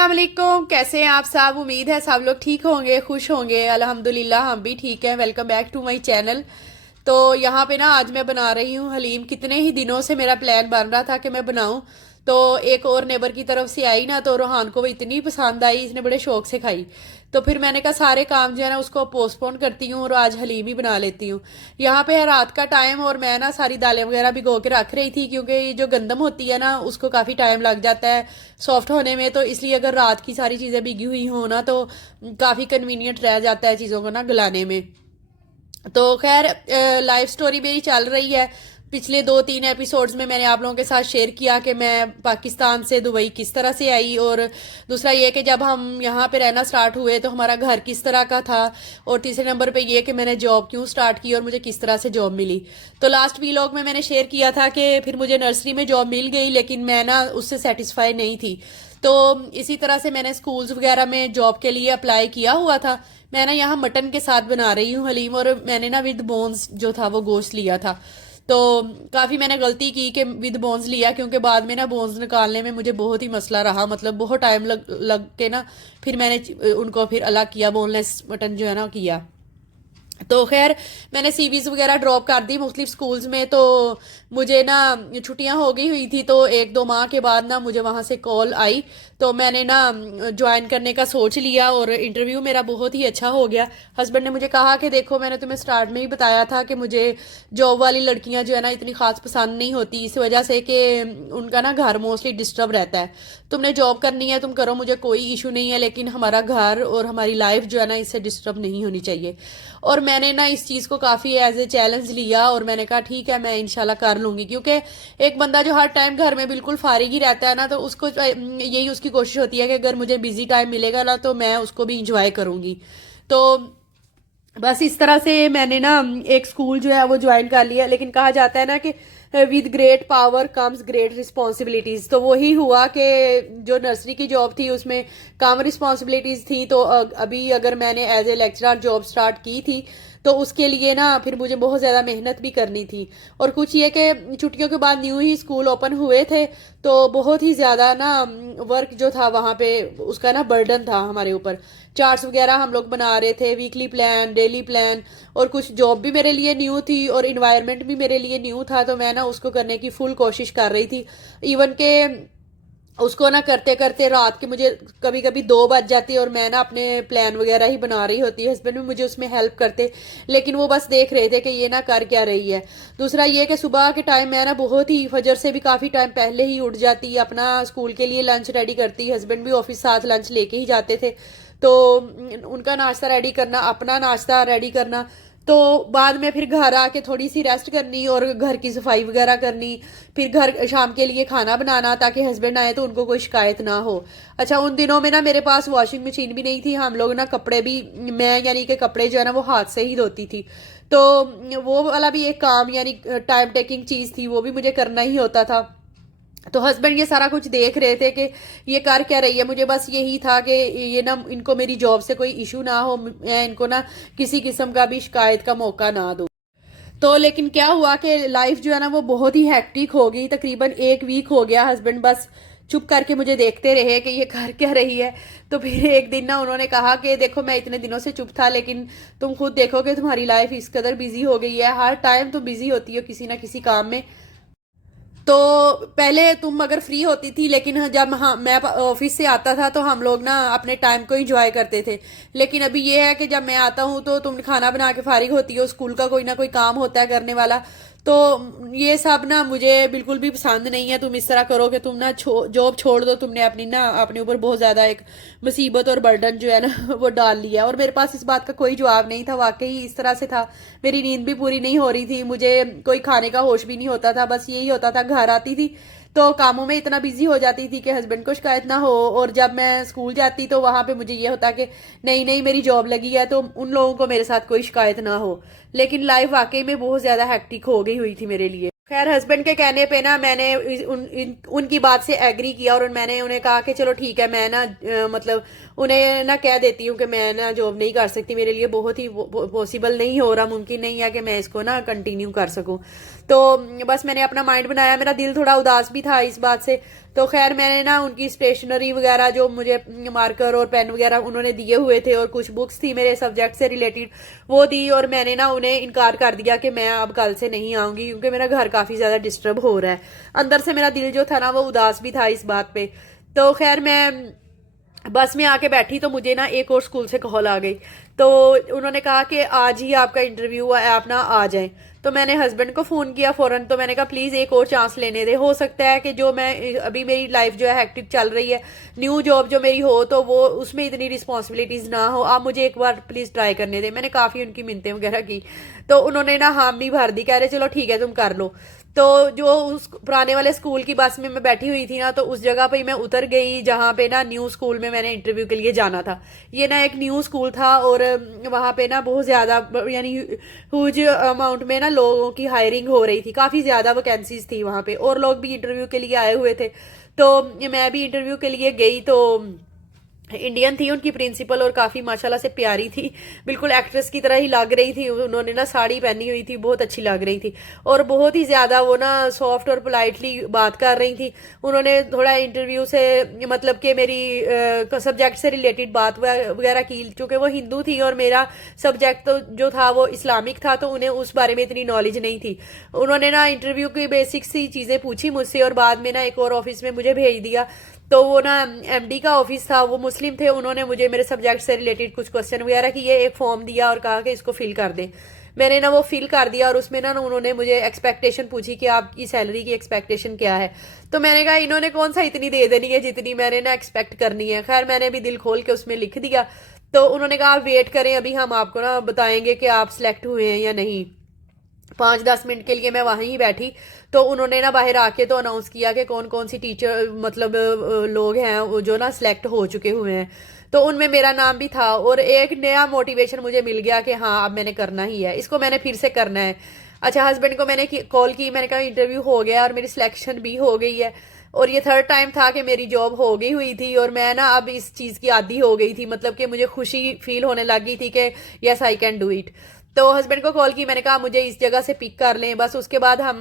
अस्सलाम वालेकुम। कैसे हैं आप सब? उम्मीद है सब लोग ठीक होंगे, खुश होंगे। अल्हम्दुलिल्लाह हम भी ठीक हैं। Welcome back to my channel. तो यहाँ पे ना आज मैं बना रही हूँ हलीम। कितने ही दिनों से मेरा प्लान बन रहा था कि मैं बनाऊँ। तो एक और नेबर की तरफ से आई ना, तो रोहान को वो इतनी पसंद आई, इसने बड़े शौक से खाई। तो फिर मैंने कहा सारे काम जो है ना उसको पोस्टपोन करती हूँ और आज हलीम ही बना लेती हूँ। यहाँ पे है रात का टाइम और मैं ना सारी दालें वगैरह भिगो के रख रही थी, क्योंकि ये जो गंदम होती है ना उसको काफ़ी टाइम लग जाता है सॉफ्ट होने में। तो इसलिए अगर रात की सारी चीज़ें भिगी हुई हो ना तो काफ़ी कन्वीनियंट रह जाता है चीज़ों को ना गलाने में। तो खैर लाइफ स्टोरी मेरी चल रही है। पिछले 2-3 एपिसोड्स में मैंने आप लोगों के साथ शेयर किया कि मैं पाकिस्तान से दुबई किस तरह से आई, और दूसरा ये कि जब हम यहाँ पे रहना स्टार्ट हुए तो हमारा घर किस तरह का था, और तीसरे नंबर पे ये कि मैंने जॉब क्यों स्टार्ट की और मुझे किस तरह से जॉब मिली। तो लास्ट वीलॉग में मैंने शेयर किया था कि फिर मुझे नर्सरी में जॉब मिल गई, लेकिन मैं ना उससे सेटिस्फाई नहीं थी। तो इसी तरह से मैंने स्कूल्स वगैरह में जॉब के लिए अप्लाई किया हुआ था। मैं ना यहाँ मटन के साथ बना रही हूँ हलीम, और मैंने ना विद बोन्स जो था वो गोश्त लिया था। तो काफ़ी मैंने गलती की कि विद बोन्स लिया, क्योंकि बाद में ना बोन्स निकालने में मुझे बहुत ही मसला रहा, मतलब बहुत टाइम लग के ना फिर मैंने उनको फिर अलग किया, बोनलेस मटन जो है ना किया। तो खैर मैंने सीवीज वगैरह ड्रॉप कर दी मुख्तलिफ स्कूल्स में। तो मुझे ना छुट्टियां हो गई हुई थी, तो 1-2 माह के बाद ना मुझे वहाँ से कॉल आई। तो मैंने ना ज्वाइन करने का सोच लिया, और इंटरव्यू मेरा बहुत ही अच्छा हो गया। हस्बैंड ने मुझे कहा कि देखो मैंने तुम्हें स्टार्ट में ही बताया था कि मुझे जॉब वाली लड़कियां जो है ना इतनी खास पसंद नहीं होती, इस वजह से कि उनका ना घर मोस्टली डिस्टर्ब रहता है। तुमने जॉब करनी है तुम करो, मुझे कोई इशू नहीं है, लेकिन हमारा घर और हमारी लाइफ जो है ना इससे डिस्टर्ब नहीं होनी चाहिए। और मैंने ना इस चीज़ को काफ़ी एज ए चैलेंज लिया, और मैंने कहा ठीक है मैं इंशाल्लाह कर लूँगी। क्योंकि एक बंदा जो हर टाइम घर में बिल्कुल फारिग ही रहता है ना, तो उसको यही उसकी कोशिश होती है कि अगर मुझे बिजी टाइम मिलेगा ना तो मैं उसको भी इंजॉय करूँगी। तो बस इस तरह से मैंने ना एक स्कूल जो है वो ज्वाइन कर लिया। लेकिन कहा जाता है ना कि with great power comes great responsibilities. तो वही हुआ कि जो नर्सरी की जॉब थी उसमें कम रिस्पॉन्सिबिलिटीज थी। तो अभी अगर मैंने as a lecturer job start की थी तो उसके लिए ना फिर मुझे बहुत ज़्यादा मेहनत भी करनी थी। और कुछ ये कि छुट्टियों के बाद न्यू ही स्कूल ओपन हुए थे, तो बहुत ही ज़्यादा ना वर्क जो था वहाँ पे उसका ना बर्डन था हमारे ऊपर। चार्ट्स वगैरह हम लोग बना रहे थे, वीकली प्लान, डेली प्लान। और कुछ जॉब भी मेरे लिए न्यू थी और इन्वायरमेंट भी मेरे लिए न्यू था, तो मैं ना उसको करने की फुल कोशिश कर रही थी। इवन के उसको ना करते करते रात के मुझे कभी कभी 2 बज जाती और मैं ना अपने प्लान वगैरह ही बना रही होती। हस्बैंड भी मुझे उसमें हेल्प करते, लेकिन वो बस देख रहे थे कि ये ना कर क्या रही है। दूसरा ये कि सुबह के टाइम मैं ना बहुत ही फजर से भी काफ़ी टाइम पहले ही उठ जाती, अपना स्कूल के लिए लंच रेडी करती। हस्बैंड भी ऑफिस साथ लंच लेके ही जाते थे, तो उनका नाश्ता रेडी करना, अपना नाश्ता रेडी करना। तो बाद में फिर घर आके थोड़ी सी रेस्ट करनी और घर की सफाई वगैरह करनी। फिर घर शाम के लिए खाना बनाना ताकि हस्बैंड आए तो उनको कोई शिकायत ना हो। अच्छा, उन दिनों में ना मेरे पास वॉशिंग मशीन भी नहीं थी। हम लोग ना कपड़े भी, मैं यानी कि कपड़े जो है ना वो हाथ से ही धोती थी। तो वो वाला भी एक काम यानी टाइम टेकिंग चीज़ थी, वो भी मुझे करना ही होता था। तो हस्बैंड ये सारा कुछ देख रहे थे कि ये कर क्या रही है। मुझे बस यही था कि ये ना इनको मेरी जॉब से कोई इशू ना हो, मैं इनको ना किसी किस्म का भी शिकायत का मौका ना दूं। तो लेकिन क्या हुआ कि लाइफ जो है ना वो बहुत ही हैक्टिक हो गई। तकरीबन 1 वीक हो गया हस्बैंड बस चुप करके मुझे देखते रहे कि ये कर क्या रही है। तो फिर एक दिन ना उन्होंने कहा कि देखो मैं इतने दिनों से चुप था, लेकिन तुम खुद देखो कि तुम्हारी लाइफ इस कदर बिजी हो गई है, हर टाइम तुम बिजी होती हो किसी ना किसी काम में। तो पहले तुम अगर फ्री होती थी, लेकिन जब हाँ मैं ऑफिस से आता था तो हम लोग ना अपने टाइम को एंजॉय करते थे। लेकिन अभी ये है कि जब मैं आता हूँ तो तुम खाना बना के फारिग होती हो, स्कूल का कोई ना कोई काम होता है करने वाला। तो ये सब ना मुझे बिल्कुल भी पसंद नहीं है। तुम इस तरह करो कि तुम ना जॉब छोड़ दो, तुमने अपनी ना अपने ऊपर बहुत ज़्यादा एक मुसीबत और बर्डन जो है ना वो डाल लिया। और मेरे पास इस बात का कोई जवाब नहीं था, वाकई इस तरह से था। मेरी नींद भी पूरी नहीं हो रही थी, मुझे कोई खाने का होश भी नहीं होता था। बस यही होता था, घर आती थी तो कामों में इतना बिजी हो जाती थी कि हस्बैंड को शिकायत ना हो, और जब मैं स्कूल जाती तो वहां पे मुझे ये होता कि नहीं नहीं मेरी जॉब लगी है तो उन लोगों को मेरे साथ कोई शिकायत ना हो। लेकिन लाइफ वाकई में बहुत ज्यादा हैक्टिक हो गई हुई थी मेरे लिए। खैर हस्बैंड के कहने पे ना मैंने उनकी बात से एग्री किया, और मैंने उन्हें कहा कि चलो ठीक है, मैं ना मतलब उन्हें ना कह देती हूँ कि मैं ना जॉब नहीं कर सकती, मेरे लिए बहुत ही पॉसिबल नहीं हो रहा, मुमकिन नहीं है कि मैं इसको ना कंटिन्यू कर सकूँ। तो बस मैंने अपना माइंड बनाया, मेरा दिल थोड़ा उदास भी था इस बात से। तो खैर मैंने ना उनकी स्टेशनरी वगैरह जो मुझे मार्कर और पेन वगैरह उन्होंने दिए हुए थे और कुछ बुक्स थी मेरे सब्जेक्ट से रिलेटेड वो दी, और मैंने ना उन्हें इनकार कर दिया कि मैं अब कल से नहीं आऊँगी क्योंकि मेरा घर काफ़ी ज़्यादा डिस्टर्ब हो रहा है। अंदर से मेरा दिल जो था ना वो उदास भी था इस बात पे। तो खैर मैं बस में आके बैठी तो मुझे ना एक और स्कूल से कॉल आ गई। तो उन्होंने कहा कि आज ही आपका इंटरव्यू है, आप ना आ जाएं। तो मैंने हस्बैंड को फ़ोन किया फ़ौरन। तो मैंने कहा प्लीज़ एक और चांस लेने दे, हो सकता है कि जो मैं अभी मेरी लाइफ जो है हेक्टिक चल रही है, न्यू जॉब जो मेरी हो तो वो उसमें इतनी रिस्पॉन्सिबिलिटीज़ ना हो, आप मुझे एक बार प्लीज़ ट्राई करने दें। मैंने काफ़ी उनकी मिन्नतें वगैरह की तो उन्होंने ना हामी भर दी, कह रहे चलो ठीक है तुम कर लो। तो जो उस पुराने वाले स्कूल की बस में मैं बैठी हुई थी ना, तो उस जगह पे मैं उतर गई जहाँ पे ना न्यू स्कूल में मैंने इंटरव्यू के लिए जाना था। ये ना एक न्यू स्कूल था और वहाँ पे ना बहुत ज़्यादा यानी ह्यूज अमाउंट में ना लोगों की हायरिंग हो रही थी, काफ़ी ज़्यादा वैकेंसीज थी वहाँ पे और लोग भी इंटरव्यू के लिए आए हुए थे। तो मैं भी इंटरव्यू के लिए गई। तो इंडियन थी उनकी प्रिंसिपल और काफ़ी माशाल्लाह से प्यारी थी, बिल्कुल एक्ट्रेस की तरह ही लग रही थी। उन्होंने ना साड़ी पहनी हुई थी, बहुत अच्छी लग रही थी और बहुत ही ज़्यादा वो ना सॉफ्ट और पोलाइटली बात कर रही थी। उन्होंने थोड़ा इंटरव्यू से मतलब कि मेरी सब्जेक्ट से रिलेटेड बात वगैरह की, चूँकि वो हिंदू थी और मेरा सब्जेक्ट तो जो था वो इस्लामिक था, तो उन्हें उस बारे में इतनी नॉलेज नहीं थी। उन्होंने ना इंटरव्यू की बेसिक सी चीज़ें पूछी मुझसे और बाद में ना एक और ऑफिस में मुझे भेज दिया। तो वो ना एमडी का ऑफिस था, वो मुस्लिम थे, उन्होंने मुझे मेरे सब्जेक्ट से रिलेटेड कुछ क्वेश्चन वगैरह किए, एक फॉर्म दिया और कहा कि इसको फिल कर दें। मैंने ना वो फिल कर दिया और उसमें ना उन्होंने मुझे एक्सपेक्टेशन पूछी कि आपकी सैलरी की एक्सपेक्टेशन क्या है। तो मैंने कहा इन्होंने कौन सा इतनी दे देनी है जितनी मैंने ना एक्सपेक्ट करनी है। खैर मैंने भी दिल खोल के उसमें लिख दिया। तो उन्होंने कहा आप वेट करें, अभी हम आपको ना बताएंगे कि आप सिलेक्ट हुए हैं या नहीं। 5-10 मिनट के लिए मैं वहीं ही बैठी। तो उन्होंने ना बाहर आके तो अनाउंस किया कि कौन कौन सी टीचर मतलब लोग हैं वो जो ना सिलेक्ट हो चुके हुए हैं। तो उनमें मेरा नाम भी था और एक नया मोटिवेशन मुझे मिल गया कि हाँ अब मैंने करना ही है, इसको मैंने फिर से करना है। अच्छा हस्बैंड को मैंने कॉल की, मैंने कहा इंटरव्यू हो गया और मेरी सिलेक्शन भी हो गई है और ये थर्ड टाइम था कि मेरी जॉब हो गई हुई थी और मैं ना अब इस चीज़ की आदी हो गई थी, मतलब कि मुझे खुशी फील होने लग गई थी कि yes I can do it. तो हस्बैंड को कॉल की, मैंने कहा मुझे इस जगह से पिक कर लें। बस उसके बाद हम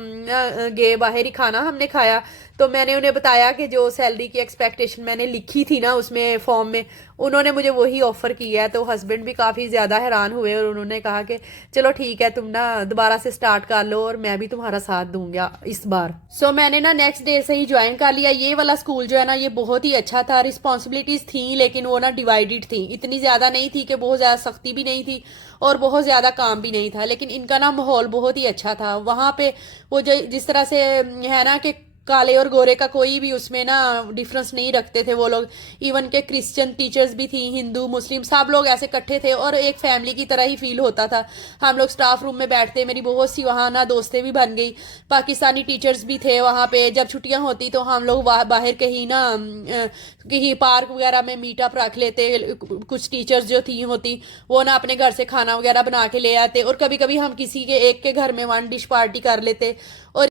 गए बाहर ही, खाना हमने खाया। तो मैंने उन्हें बताया कि जो सैलरी की एक्सपेक्टेशन मैंने लिखी थी ना उसमें फॉर्म में, उन्होंने मुझे वही ऑफ़र किया है। तो हस्बैंड भी काफ़ी ज़्यादा हैरान हुए और उन्होंने कहा कि चलो ठीक है तुम ना दोबारा से स्टार्ट कर लो और मैं भी तुम्हारा साथ दूंगा इस बार। मैंने ना नेक्स्ट डे से ही ज्वाइन कर लिया। ये वाला स्कूल जो है ना ये बहुत ही अच्छा था, रिस्पॉन्सिबिलिटीज़ थी लेकिन वो ना डिवाइडेड थी, इतनी ज़्यादा नहीं थी कि बहुत ज़्यादा सख्ती भी नहीं थी और बहुत ज़्यादा काम भी नहीं था, लेकिन इनका ना माहौल बहुत ही अच्छा था वहाँ पे। वो जो जिस तरह से है ना कि काले और गोरे का कोई भी उसमें ना डिफरेंस नहीं रखते थे वो लोग। इवन के क्रिश्चियन टीचर्स भी थी, हिंदू मुस्लिम सब लोग ऐसे इकट्ठे थे और एक फैमिली की तरह ही फील होता था। हम लोग स्टाफ रूम में बैठते, मेरी बहुत सी वहाँ ना दोस्तें भी बन गई। पाकिस्तानी टीचर्स भी थे वहाँ पे। जब छुट्टियाँ होती तो हम लोग बाहर कहीं ना कहीं पार्क वगैरह में मीटअप रख लेते। कुछ टीचर्स जो थी होती वो ना अपने घर से खाना वगैरह बना के ले आते और कभी कभी हम किसी के एक के घर में वन डिश पार्टी कर लेते। और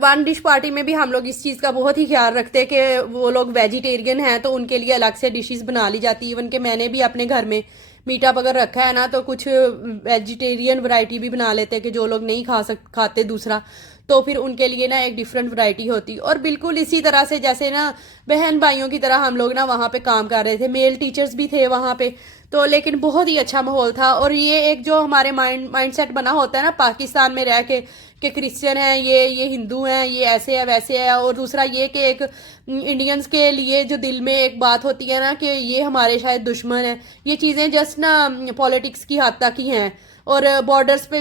वन डिश पार्टी में भी हम लोग इस चीज़ का बहुत ही ख्याल रखते हैं कि वो लोग वेजिटेरियन हैं तो उनके लिए अलग से डिशेस बना ली जाती। इवन कि मैंने भी अपने घर में मीटअप अगर रखा है ना तो कुछ वेजिटेरियन वैरायटी भी बना लेते हैं कि जो लोग नहीं खाते दूसरा, तो फिर उनके लिए ना एक डिफरेंट वैरायटी होती। और बिल्कुल इसी तरह से जैसे ना बहन भाइयों की तरह हम लोग ना वहाँ पे काम कर रहे थे। मेल टीचर्स भी थे वहाँ पे। तो लेकिन बहुत ही अच्छा माहौल था। और ये एक जो हमारे माइंडसेट बना होता है ना पाकिस्तान में रह के कि क्रिश्चियन है, ये हिंदू हैं, ये ऐसे है वैसे है। और दूसरा ये कि एक इंडियंस के लिए जो दिल में एक बात होती है ना कि ये हमारे शायद दुश्मन है, ये चीज़ें जस्ट ना पॉलिटिक्स की हद तक ही हैं। और बॉर्डर्स पे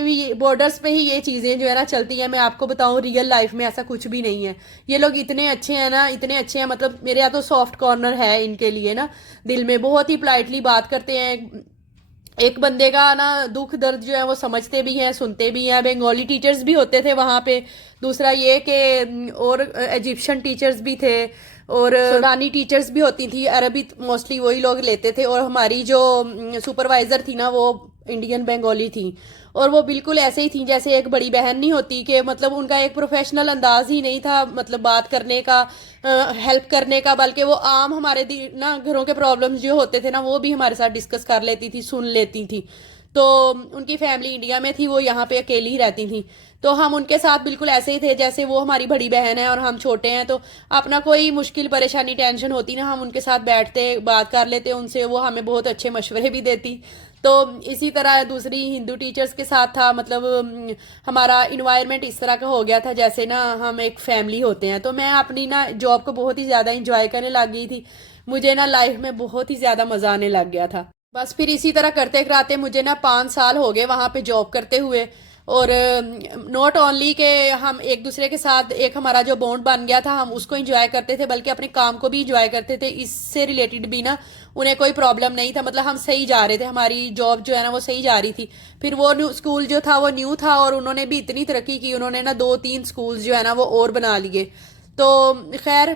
ही ये चीज़ें जो है ना चलती हैं। मैं आपको बताऊं रियल लाइफ में ऐसा कुछ भी नहीं है। ये लोग इतने अच्छे हैं ना, इतने अच्छे हैं, मतलब मेरे यहाँ तो सॉफ्ट कॉर्नर है इनके लिए ना, दिल में बहुत ही पोलाइटली बात करते हैं। एक बंदे का ना दुख दर्द जो है वो समझते भी हैं, सुनते भी हैं। बंगाली टीचर्स भी होते थे वहाँ पे। दूसरा ये कि और इजिप्शियन टीचर्स भी थे और सूडानी टीचर्स भी होती थी। अरबी मोस्टली वही लोग लेते थे। और हमारी जो सुपरवाइजर थी ना वो इंडियन बंगाली थी और वो बिल्कुल ऐसे ही थी जैसे एक बड़ी बहन नहीं होती, कि मतलब उनका एक प्रोफेशनल अंदाज ही नहीं था मतलब बात करने का, हेल्प करने का, बल्कि वो आम हमारे ना घरों के प्रॉब्लम्स जो होते थे ना वो भी हमारे साथ डिस्कस कर लेती थी, सुन लेती थी। तो उनकी फैमिली इंडिया में थी, वो यहाँ पे अकेली ही रहती थी। तो हम उनके साथ बिल्कुल ऐसे ही थे जैसे वो हमारी बड़ी बहन है और हम छोटे हैं। तो अपना कोई मुश्किल परेशानी टेंशन होती ना, हम उनके साथ बैठते बात कर लेते उनसे, वो हमें बहुत अच्छे मशवरे भी देती। तो इसी तरह दूसरी हिंदू टीचर्स के साथ था, मतलब हमारा इन्वायरमेंट इस तरह का हो गया था जैसे ना हम एक फैमिली होते हैं। तो मैं अपनी ना जॉब को बहुत ही ज़्यादा इंजॉय करने लग गई थी, मुझे ना लाइफ में बहुत ही ज़्यादा मज़ा आने लग गया था। बस फिर इसी तरह करते कराते मुझे ना 5 साल हो गए वहाँ पे जॉब करते हुए। और नॉट ओनली के हम एक दूसरे के साथ एक हमारा जो बॉन्ड बन गया था हम उसको एंजॉय करते थे, बल्कि अपने काम को भी एंजॉय करते थे। इससे रिलेटेड भी ना उन्हें कोई प्रॉब्लम नहीं था, मतलब हम सही जा रहे थे, हमारी जॉब जो है ना वो सही जा रही थी। फिर वो स्कूल जो था वो न्यू था और उन्होंने भी इतनी तरक्की की, उन्होंने ना 2-3 स्कूल्स जो है ना वो और बना लिए। तो खैर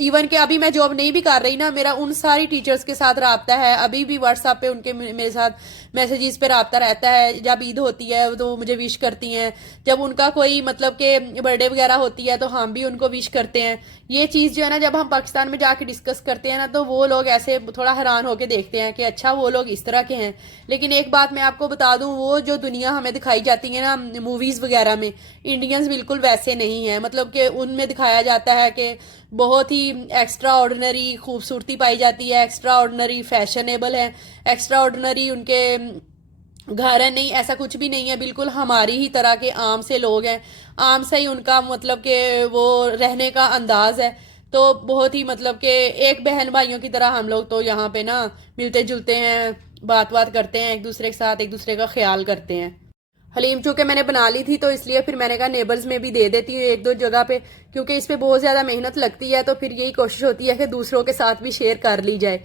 इवन के अभी मैं जॉब नहीं भी कर रही ना, मेरा उन सारी टीचर्स के साथ रबता है अभी भी, व्हाट्सएप पे उनके मेरे साथ मैसेजेस पे रबता रहता है। जब ईद होती है तो मुझे विश करती हैं, जब उनका कोई मतलब के बर्थडे वगैरह होती है तो हम भी उनको विश करते हैं। ये चीज़ जो है ना जब हम पाकिस्तान में जाके डिस्कस करते हैं ना तो वो लोग ऐसे थोड़ा हैरान होकर देखते हैं कि अच्छा वो लोग इस तरह के हैं। लेकिन एक बात मैं आपको बता दूं, वो जो दुनिया हमें दिखाई जाती है ना मूवीज़ वगैरह में, इंडियंस बिल्कुल वैसे नहीं है। मतलब कि उनमें दिखाया जाता है कि बहुत ही एक्स्ट्रा ऑर्डिनरी खूबसूरती पाई जाती है, एक्स्ट्रा ऑर्डिनरी फैशनेबल है, एक्स्ट्रा ऑर्डिनरी उनके घर है। नहीं, ऐसा कुछ भी नहीं है, बिल्कुल हमारी ही तरह के आम से लोग हैं, आम से ही उनका मतलब कि वो रहने का अंदाज है। तो बहुत ही मतलब कि एक बहन भाइयों की तरह हम लोग तो यहाँ पे ना मिलते जुलते हैं, बात करते हैं एक दूसरे के साथ, एक दूसरे का ख्याल करते हैं। हलीम चूँकि मैंने बना ली थी तो इसलिए फिर मैंने कहा नेबर्स में भी दे देती हूँ एक दो जगह पे, क्योंकि इस पे बहुत ज़्यादा मेहनत लगती है। तो फिर यही कोशिश होती है कि दूसरों के साथ भी शेयर कर ली जाए।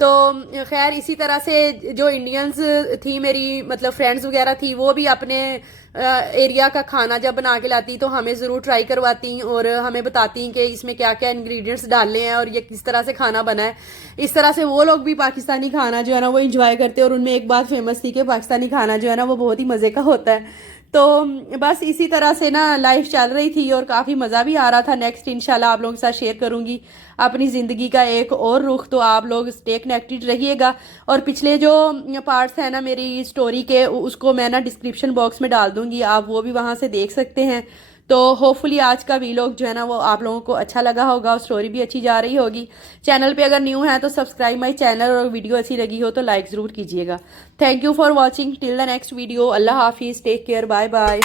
तो खैर इसी तरह से जो इंडियंस थी मेरी मतलब फ्रेंड्स वगैरह थी, वो भी अपने एरिया का खाना जब बना के लाती तो हमें ज़रूर ट्राई करवाती और हमें बताती कि इसमें क्या क्या इंग्रेडिएंट्स डालने हैं और ये किस तरह से खाना बना है। इस तरह से वो लोग भी पाकिस्तानी खाना जो है ना वो इंजॉय करते हैं। और उनमें एक बात फेमस थी कि पाकिस्तानी खाना जो है ना वो बहुत ही मज़े का होता है। तो बस इसी तरह से ना लाइफ चल रही थी और काफ़ी मज़ा भी आ रहा था। नेक्स्ट इंशाल्लाह आप लोगों के साथ शेयर करूँगी अपनी ज़िंदगी का एक और रुख, तो आप लोग स्टे कनेक्टेड रहिएगा। और पिछले जो पार्ट्स हैं ना मेरी स्टोरी के, उसको मैं ना डिस्क्रिप्शन बॉक्स में डाल दूँगी, आप वो भी वहाँ से देख सकते हैं। तो होपफुली आज का वीलॉग जो है ना वो आप लोगों को अच्छा लगा होगा और स्टोरी भी अच्छी जा रही होगी। चैनल पे अगर न्यू है तो सब्सक्राइब माई चैनल, और वीडियो अच्छी लगी हो तो लाइक ज़रूर कीजिएगा। Thank you for watching, till the next video. अल्लाह हाफिज़, टेक केयर, बाय बाय।